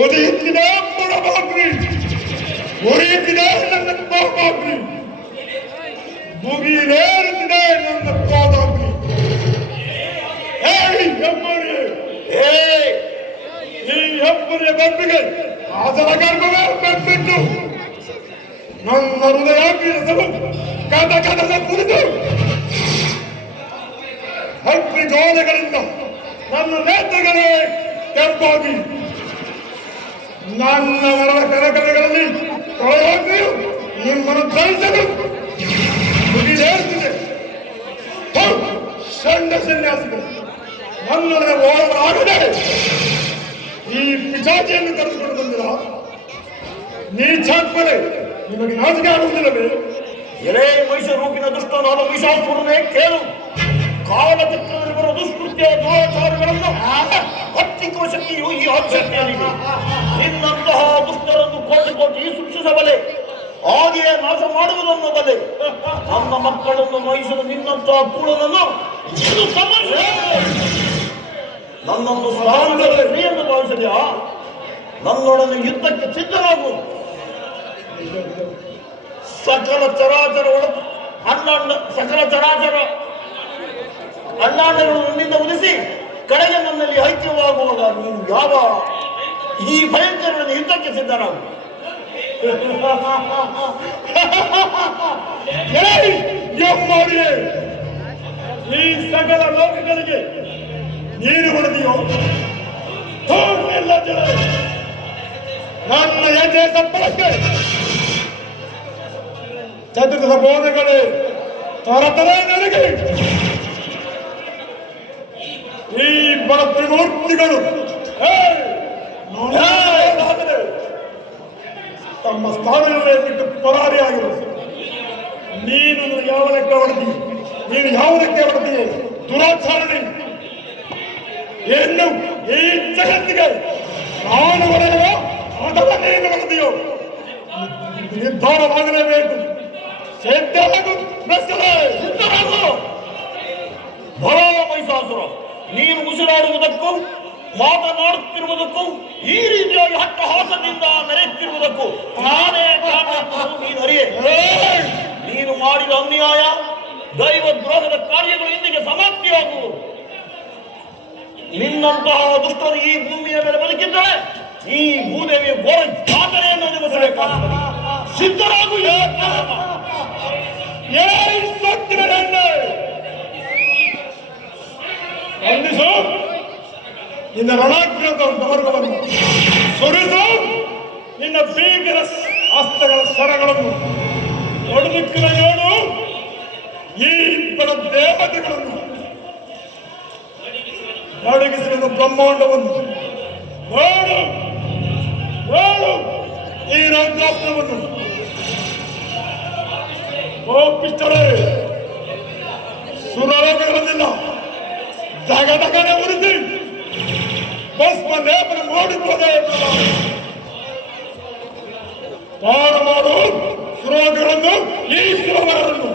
ಒಡೆಯುತ್ತಿದೆ ಬಡಬಾಗ್ರಿ, ಒಡೆಯುತ್ತಿದೆ ನನ್ನ ಕೋಪಾಗ್ರಿ, ಮುಗಿಲೇರುತ್ತಿದೆ ನನ್ನ ಕೋದಾಗ್ರಿ. ಈ ಹೆಬ್ಬರಿಯ ಬೆಂಬಿಗೆ ಆಸಲ ಗರ್ಭವೇ ಬೆಂಬಿಟ್ಟು ನನ್ನ ಹೃದಯ ಬೀರಿಸಲು ಕದ ಕದದ ಕುರಿತು ಅಗ್ನಿ ಜ್ವಾಲೆಗಳಿಂದ ನನ್ನ ನೇತ್ರಗಳೇ ಕೆಂಪಾಗಿ ನನ್ನ ಮರದ ಕರಕಲೆಗಳಲ್ಲಿ ತೊಳೆಯಾಗಿಯೂ ನಿಮ್ಮನ್ನು ಧರಿಸಲು ಮುಗಿದೇರುತ್ತಿದೆ. ಷಂಡ ಸನ್ಯಾಸಿಗಳು ನನ್ನೊಡನೆ ಓಡಲಾಗದೆ ಈ ಪಿಚಾಚಿಯನ್ನು ಕರೆದುಕೊಂಡು ಬಂದಿರ ನೀಚಾತ್ಮನೆ ನಿಮಗೆ ನಾಚಿಕೆ ಆಗುವುದಿಲ್ಲವೇ? ಎಲೆ ಮಹಿಷ ರೂಪಿನ ದುಷ್ಟನಾದ ಮಹಿಷಾಸುರನೇ ಕೇಳು. ಕಾಲಚಕ್ರದಲ್ಲಿ ಬರುವ ದುಷ್ಕೃತ್ಯ ದುರಾಚಾರಗಳನ್ನು ಹತ್ತಿಕ್ಕುವ ಶಕ್ತಿಯು ಈ ಆದಿಶಕ್ತಿಯಲ್ಲಿದೆ. ನಿನ್ನಂತಹ ದುಷ್ಟರನ್ನು ಕೋಟಿ ಕೋಟಿ ಸೃಷ್ಟಿಸಬಲೆ, ಹಾಗೆಯೇ ನಾಶ ಮಾಡುವುದನ್ನು ಬಲೆ. ನನ್ನ ಮಕ್ಕಳನ್ನು ಮಹಿಷನು ನಿನ್ನಂತಹ ಕೂಡಲನ್ನು ನನ್ನನ್ನು ಸ್ತ್ರೀಯನ್ನು ಭಾವಿಸಿದೆಯಾ? ನನ್ನೊಡನೆ ಯುದ್ಧಕ್ಕೆ ಸಿದ್ಧನಾಗು. ಸಕಲ ಚರಾಚರ ಒಳಗೆ ಸಕಲ ಚರಾಚರ ಅಣ್ಣಾಂಡಗಳು ನನ್ನಿಂದ ಉದಿಸಿ ಕಡೆಗೆ ನನ್ನಲ್ಲಿ ಐಕ್ಯವಾಗುವಾಗ ನೀನು ಯಾವ ಈ ಭಯಂಕರ ಯುದ್ಧಕ್ಕೆ ಸಿದ್ಧನಾಗು. ಈ ಸಕಲ ಲೋಕಗಳಿಗೆ ನೀನು ಹೊಡೆದಿಯೋ ನನ್ನ ಹೆಜ್ಜೆ ಸಂಪರ್ಕ ಚತುರ್ಥ ಬೋಧಗಳೇ ತರತರ ನನಗೆ ಈ ಬಡ ತ್ರಿಮೂರ್ತಿಗಳು ತಮ್ಮ ಸ್ಥಾನಗಳೇ ಬಿಟ್ಟು ಪರಾರಿಯಾಗಿರು. ನೀನು ಯಾವ ಲೆಕ್ಕ ಹೊಡೆದಿ? ನೀನು ಯಾವುದಕ್ಕೆ ಹೊಡೆದಿಯೇ? ದುರಾಚಾರಣೆ ಏನು ಈ ಜಗತ್ತಿಗೆ ನಾನು ಹೊಡೆಯುವ ಅಥವಾ ನೀನು ಹೊಡೆದಿಯೋ ನಿರ್ಧಾರವಾಗಲೇಬೇಕು. ಸಿದ್ಧರಾಗು ಭರೋ ಮಹಿಷಾಸುರ, ನೀನು ಉಸಿರಾಡುವುದಕ್ಕೂ ಮಾತನಾಡುತ್ತಿರುವುದಕ್ಕೂ ಈ ರೀತಿಯಾಗಿ ಹಟ್ಟಹಾಸದಿಂದ ಮೆರೆಯುತ್ತಿರುವುದಕ್ಕೂ ನಾನೇ ನೀನು ಅರಿಯೆ. ನೀನು ಮಾಡಿದ ಅನ್ಯಾಯ ದೈವ ದ್ರೋಹದ ಕಾರ್ಯಗಳು ಇಂದಿಗೆ ಸಮಾಪ್ತಿಯಾಗುವುದು. ನಿನ್ನಂತಹ ದುಷ್ಟರು ಈ ಭೂಮಿಯ ಮೇಲೆ ಬದುಕಿದ್ದರೆ ಈ ಭೂದೇವಿಯ ಘೋರ ಜಾತನೆಯನ್ನು ನಿರ್ಮಿಸಬೇಕಾಗುತ್ತದೆ. ಸಿದ್ಧರಾಗು. ಖಂಡಿಸು ನಿನ್ನ ರಣಾಗ್ರದ ಸಮರ್ಗವನ್ನು ಸುರಿಸು. ನಿನ್ನ ಭೀಕರ ಹಸ್ತಗಳ ಸರಗಳನ್ನು ಒಡೆದಿಕ್ಕಿನ ಏಳು ಈ ಇಬ್ಬರ ದೇವತೆಗಳನ್ನು ನಡಗಿಸಿದ ಬ್ರಹ್ಮಾಂಡವನ್ನು ನೋಡು ನೋಡು. ಈ ರೌದ್ರಾಸ್ತ್ರವನ್ನು ಕೋಪಿಷ್ಟರೇ ಸುರಲೋಕಗಳನ್ನೆಲ್ಲ ಜಗದಗನೆ ಉರಿಸಿ ಭಸ್ಮ ಲೇಪನ ಮಾಡಿಕೊಳ್ಳದೆ ಪಾರ ಮಾಡು ಸುರಲೋಕಗಳನ್ನು ಈ ಸುರವರನ್ನು.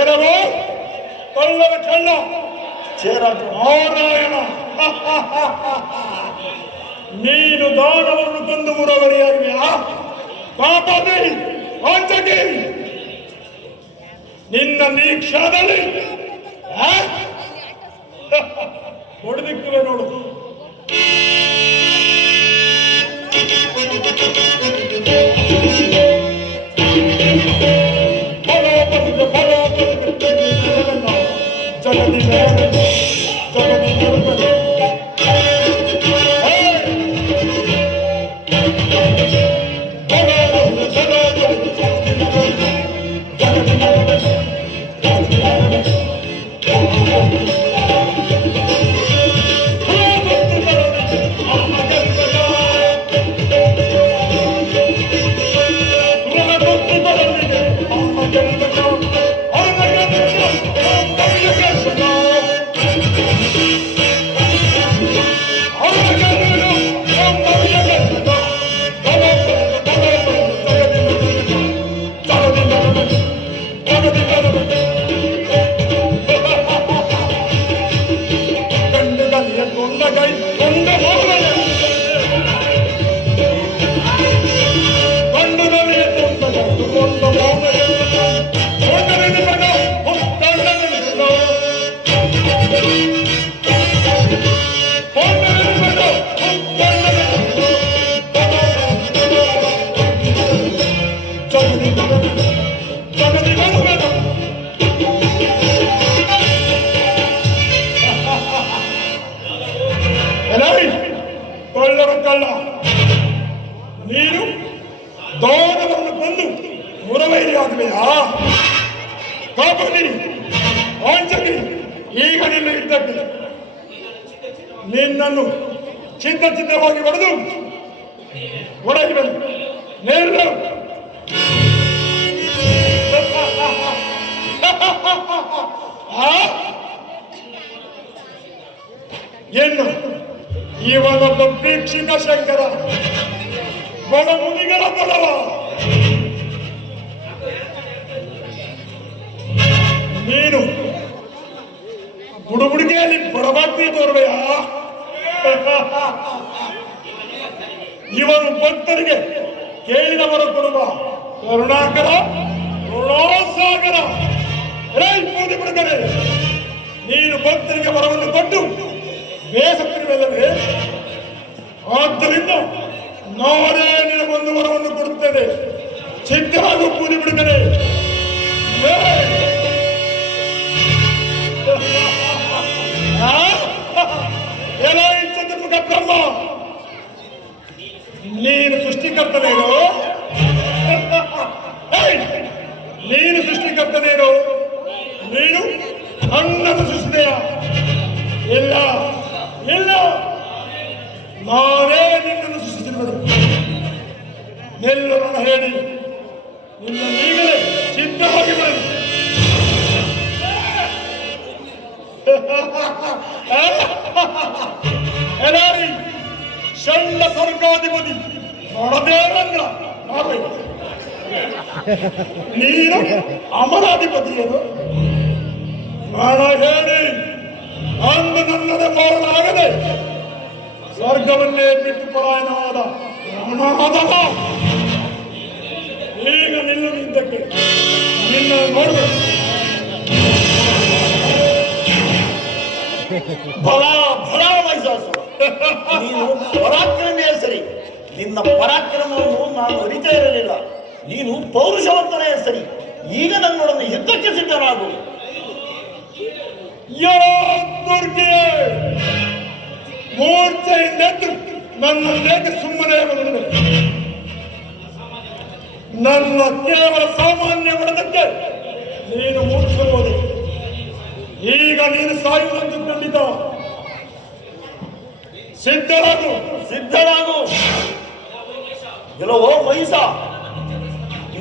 ಏನವೋ ಕಳ್ಳನ ಕಳ್ಳ ಚೇರಾಟ ನಾರಾಯಣ. ನೀನು ದಾನವನ್ನು ತಂದು ಮುರವರಿಯಾಗಿಯಾ ಪಾಪಿ ವಂಚಕಿ? ನಿನ್ನ ನೀಕ್ಷಾದಲ್ಲಿ ಹೊಡೆದಿಕ್ಕುವೆ ನೋಡು. ಜಗದಿ ಕೊಳ್ಳರ ಕಳ್ಳ, ನೀನು ದಾನವನ್ನು ಕೊಂದು ಮುರವೈರಿಯಾಗುವೆಯಾ? ಕಾಪನಿ ವಂಚಕಿ, ಈಗ ನಿನ್ನ ಇದ್ದಕ್ಕೆ ನಿನ್ನನ್ನು ಚಿನ್ನವಾಗಿ ಹೊಡೆದು ಹೊಡೆಯುವನು. ನೇರ ಏನು ಇವನೊಬ್ಬ ಪ್ರೇಕ್ಷಕ ಶಂಕರ, ಬಡ ಮುನಿಗಳ ಬಡವ. ನೀನು ಬುಡುಬುಡಿಗೆಯಲ್ಲಿ ಬಡಬಾಗ್ತಿ ತೋರುವೆಯಾ? ಇವನು ಭಕ್ತರಿಗೆ ಕೇಳಿದವರ ಕೊಡುವ ಕರುಣಾಕರ ಕರುಣಾಸಾಗರ. ಪೂಜೆ ಬಿಡುಗಡೆ, ನೀನು ಭಕ್ತರಿಗೆ ವರವನ್ನು ಕೊಟ್ಟು ಬೇಸತ್ತಿರುವಲ್ಲವೇ? ಆದ್ದರಿಂದ ನಾನೇ ನಿನಗೊಂದು ವರವನ್ನು ಕೊಡುತ್ತೇನೆ. ಸಿದ್ಧರಾಗು ಪೂಜೆ ಬಿಡುಗಡೆ. ಎಲ್ಲ ಚತುರ್ಮುಖ ಬ್ರಹ್ಮ, ನೀನು ಸೃಷ್ಟಿಕರ್ತನೇನು? ನೀನು ಸೃಷ್ಟಿಕರ್ತನೇನು? ನೀನು ಅನ್ನದ ಸೃಷ್ಟಿಯ? ಇಲ್ಲ ಇಲ್ಲ, ನಾನೇ ನಿನ್ನನ್ನು ಸೃಷ್ಟಿಸಿರುವುದು. ನಿಲ್ಲನ್ನು ಹೇಳಿ ನಿನ್ನ ಈಗಲೇ ಸಿದ್ಧವಾಗಿ ಬರಲಿ. ಷಣ್ಣ ಸ್ವರ್ಗಾಧಿಪತಿ ಮಾಡದೇರಂದ್ರ ನೀನು ಅಮರಾಧಿಪತಿಯರು. ಪ್ರಾಣ ಹೇಳಿ ಅಂದು ನನ್ನದೇ ಮಾಡಲಾಗದೆ ಸ್ವರ್ಗವನ್ನೇ ಬಿಟ್ಟು ಪರಾಯಣವಾದ ರಾಮನಾದವ ಈಗ ನಿಲ್ಲುವುದಕ್ಕೆ ನಿನ್ನ ನೋಡಬೇಕು. ಬಲ ಬಲ ಮೈಸಾಸು, ನೀನು ಪರಾಕ್ರಮಿಯೇ ಸರಿ. ನಿನ್ನ ಪರಾಕ್ರಮವನ್ನು ನಾನು ಅರಿತಾ ಇರಲಿಲ್ಲ. ನೀನು ಪೌರುಷವಂತನೇ ಸರಿ. ಈಗ ನನ್ನೊಡನೆ ಯುದ್ಧಕ್ಕೆ ಸಿದ್ಧನಾಗು. ದುರ್ಗೆ ಮೂರ್ಛೆಯಿಂದೆದ್ದು ನನ್ನನ್ನೇಕೆ ಸುಮ್ಮನೆ ಬಂದಿದೆ. ನನ್ನ ಕೇವಲ ಸಾಮಾನ್ಯ ಹೊಡೆದಕ್ಕೆ ನೀನು ಮೂರ್ಛಬಹುದು. ಈಗ ನೀನು ಸಾಯುವಂತ ಖಂಡಿತ. ಸಿದ್ಧರಾಗು ಸಿದ್ಧರಾಗು. ಕೆಲವೋ ಮಹಿಷ,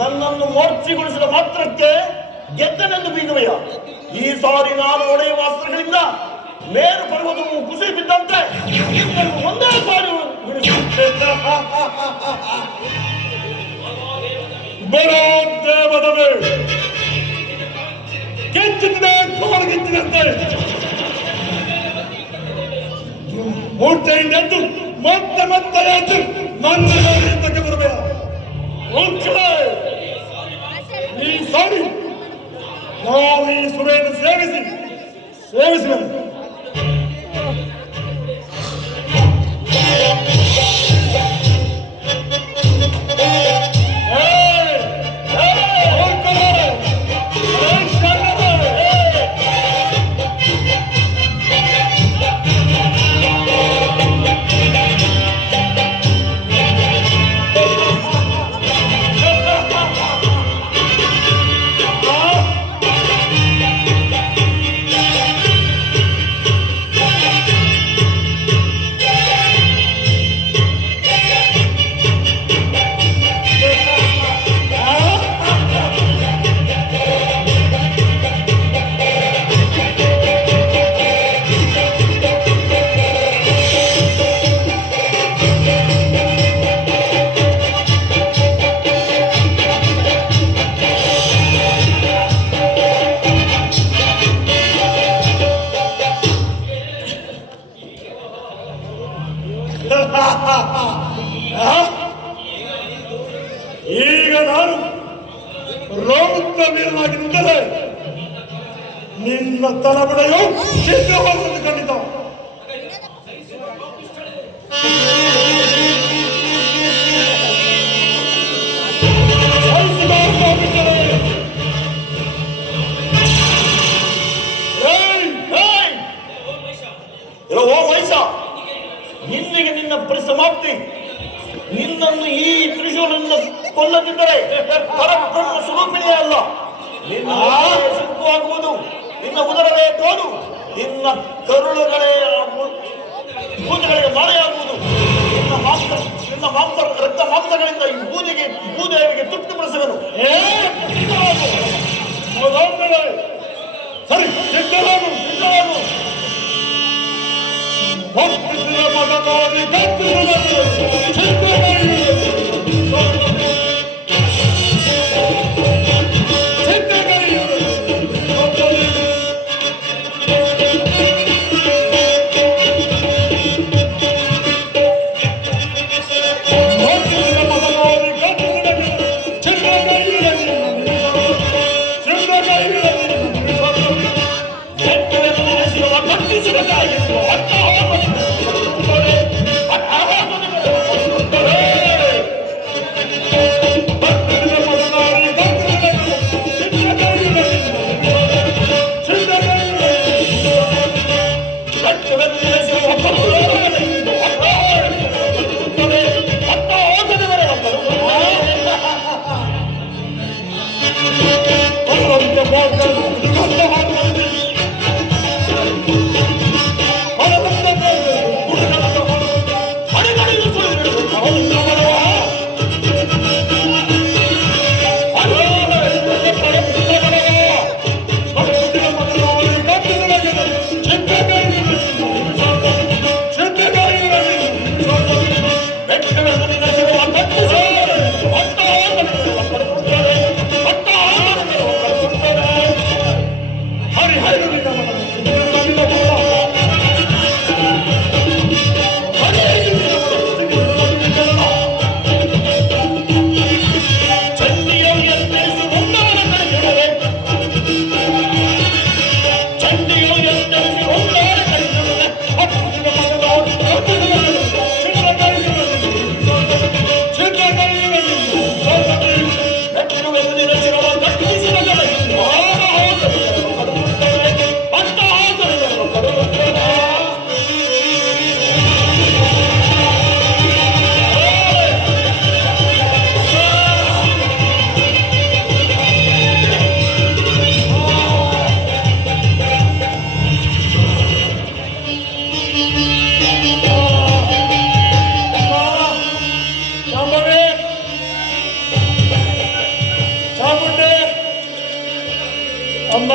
ನನ್ನನ್ನು ಮೂರ್ಛೆಗೊಳಿಸಿದ ಮಾತ್ರಕ್ಕೆ ಗೆದ್ದನೆಂದು ಬೀಗುವೆಯ? ಈ ಸಾರಿ ನಾನು ಹೊಡೆಯುವ ಅಸ್ತ್ರಗಳಿಂದ ಮೇರು ಪರ್ವತವು ಕುಸಿ ಬಿದ್ದಂತೆ ಒಂದೇ ಸಾರಿ ಬಿಡಿಸು. ಬರೋ ದೇವದವೇ ಕೆಂಚಿದೆ ಕೋಳಗಿಂಚಿದಂತೆ ಮೂರ್ತಿಯಿಂದ ಎದ್ದು ಮತ್ತೆ ಮತ್ತೆ ಎದ್ದು ನನ್ನ ಯುದ್ಧಕ್ಕೆ ಬರಬೇಡ. ಈ ಸಾರಿ ನಾವು ಈ ಸುರೇನ ಸೇವಿಸಿ ಬಂದು ಈಗ ನಾನು ರೋಗ ವೀರನಾಗಿದ್ದರೆ ನಿನ್ನ ತಲಬುಡೆಯು ಸಿದ್ಧವಾಗುವುದು ಖಂಡಿತ. ಓ ಮೈಷ, ಇಂದಿಗೆ ನಿನ್ನ ಪರಿಸಮಾಪ್ತಿ. ನಿನ್ನನ್ನು ಈ ತ್ರಿಶೂಲದಿಂದ ಕೊಲ್ಲದಿದ್ದರೆ ಪರಬ್ರಹ್ಮ ಸ್ವರೂಪಿಣಿಯೇ ಅಲ್ಲ. ನಿನ್ನ ಸುಖವಾಗುವುದು, ನಿನ್ನ ಉದರವೇ ತೋದು, ನಿನ್ನ ಕರುಳುಗಳೇ ಬೂದಿಗಳಿಗೆ ಮಾಲೆಯಾಗುವುದು. ನಿನ್ನ ಮಾಂಸ ರಕ್ತ ಮಾಂಸಗಳಿಂದ ಈ ಭೂದೇವಿಗೆ ತೃಪ್ತಿಪಡಿಸುವನು. ಸರಿ, ಸಿದ್ಧರಾಗು. ಅಮ್ಮ